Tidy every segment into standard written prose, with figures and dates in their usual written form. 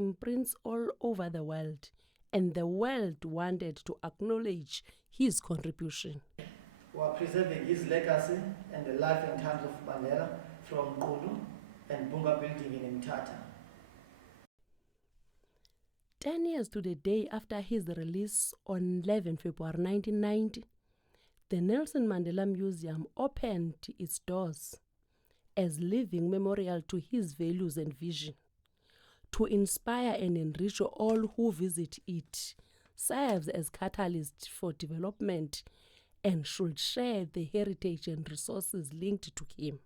imprints all over the world, and the world wanted to acknowledge his contribution. We are preserving his legacy and the life and times of Mandela from Ngqulu and Bunga Building in Mthatha. 10 years to the day after his release on 11 February 1990, the Nelson Mandela Museum opened its doors as living memorial to his values and vision. To inspire and enrich all who visit it, serves as catalyst for development and should share the heritage and resources linked to him.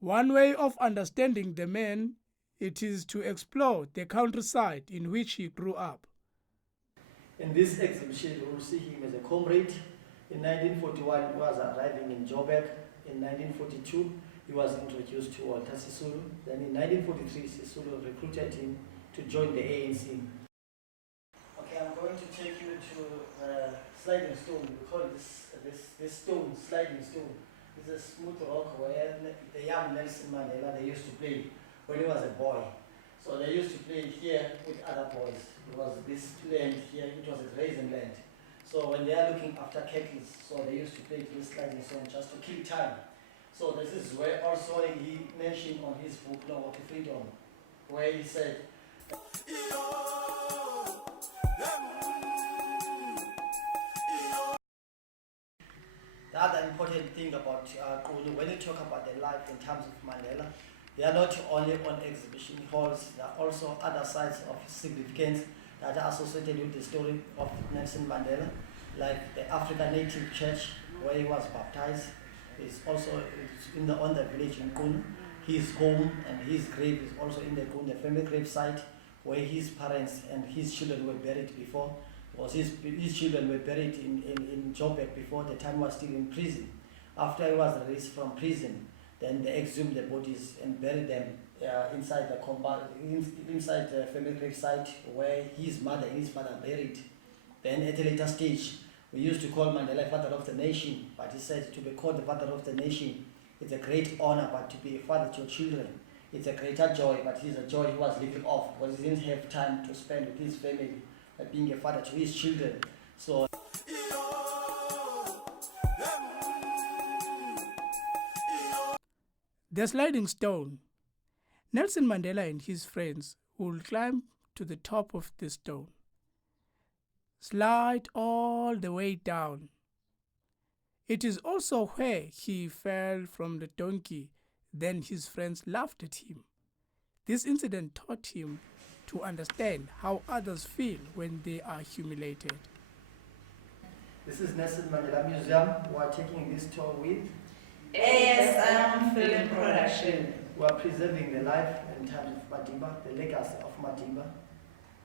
One way of understanding the man, it is to explore the countryside in which he grew up. In this exhibition, we will see him as a comrade. In 1941, he was arriving in Joburg. In 1942, he was introduced to Walter Sisulu. Then in 1943, Sisulu recruited him to join the ANC. Okay, I'm going to take you to sliding stone. We call this stone sliding stone. It's a smooth rock where the young Nelson Mandela, they used to play when he was a boy. So they used to play here with other boys. It was this land here, it was a grazing land. So when they are looking after cattle, so they used to play this sliding stone just to kill time. So this is where also he mentioned on his book, No War to Freedom, where he said, the other important thing about Ngqulu, when you talk about the life in terms of Mandela, they are not only on exhibition halls, there are also other sides of significance that are associated with the story of Nelson Mandela, like the African Native Church where he was baptized. Is also on the village in Ngqulu. His home and his grave is also in the Ngqulu, the family grave site where his parents and his children were buried before. Was his children were buried in Joburg before the time he was still in prison. After he was released from prison, then they exhumed the bodies and buried them inside the compound, inside the family grave site where his mother buried. Then at a later stage, we used to call Mandela father of the nation, but he said to be called the father of the nation, it's a great honor, but to be a father to your children, it's a greater joy, but it's a joy he was living off because he didn't have time to spend with his family, being a father to his children. So The sliding stone. Nelson Mandela and his friends would climb to the top of the stone, slide all the way down. It is also where he fell from the donkey. Then his friends laughed at him. This incident taught him to understand how others feel when they are humiliated. this is Nelson Mandela Museum. We are taking this tour with ASM Film Production. We are preserving the life and times of Madiba, the legacy of Madiba.